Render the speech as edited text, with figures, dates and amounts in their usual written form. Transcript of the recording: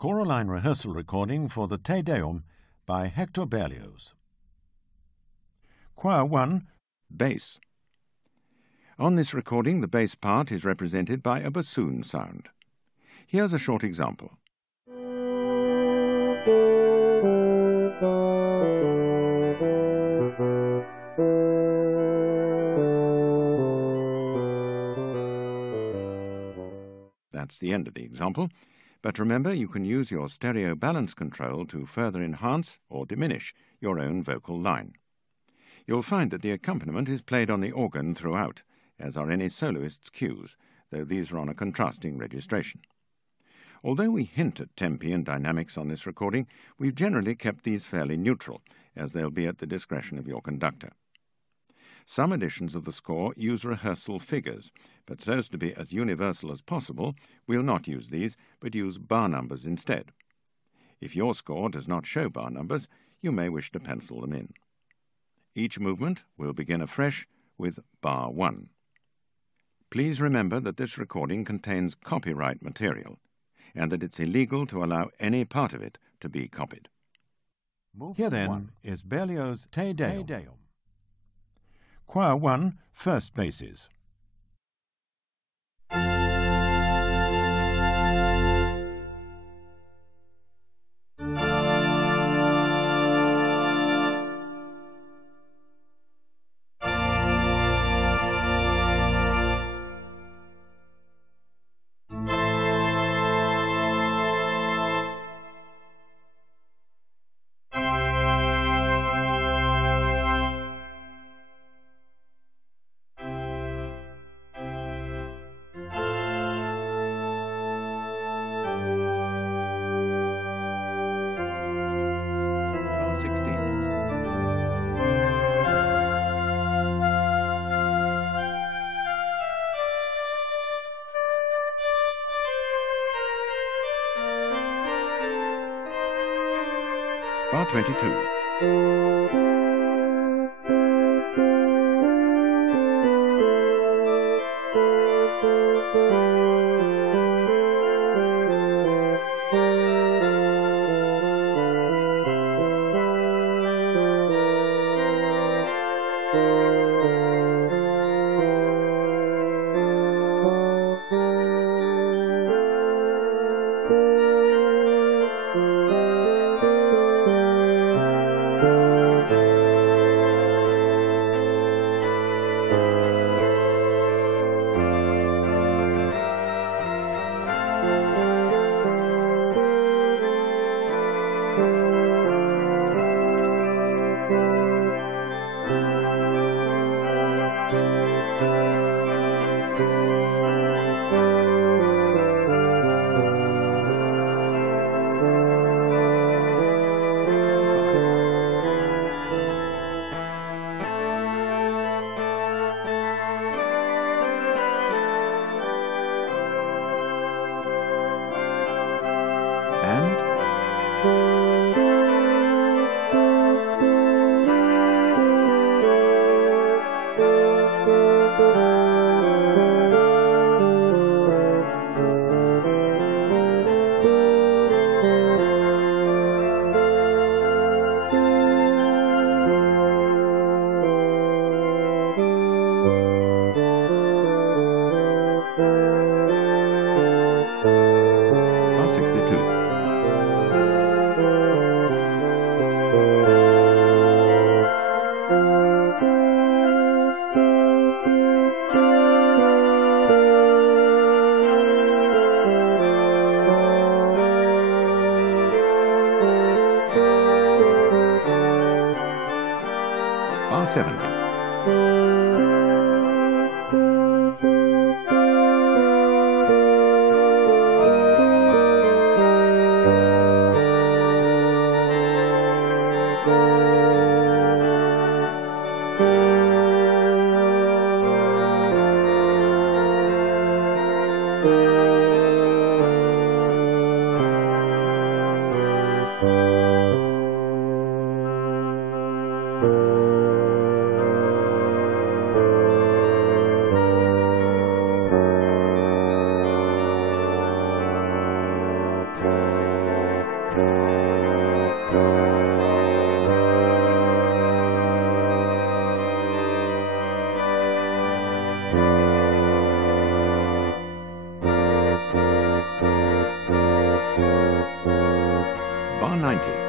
Choraline rehearsal recording for the Te Deum by Hector Berlioz. Choir 1, bass. On this recording, the bass part is represented by a bassoon sound. Here's a short example. That's the end of the example. But remember, you can use your stereo balance control to further enhance or diminish your own vocal line. You'll find that the accompaniment is played on the organ throughout, as are any soloist's cues, though these are on a contrasting registration. Although we hint at tempi and dynamics on this recording, we've generally kept these fairly neutral, as they'll be at the discretion of your conductor. Some editions of the score use rehearsal figures, but so as to be as universal as possible, we'll not use these, but use bar numbers instead. If your score does not show bar numbers, you may wish to pencil them in. Each movement will begin afresh with bar 1. Please remember that this recording contains copyright material, and that it's illegal to allow any part of it to be copied. Here then is Berlioz' Te Deum. Choir 1, first basses. Bar 22. Bar 70. Bar 90.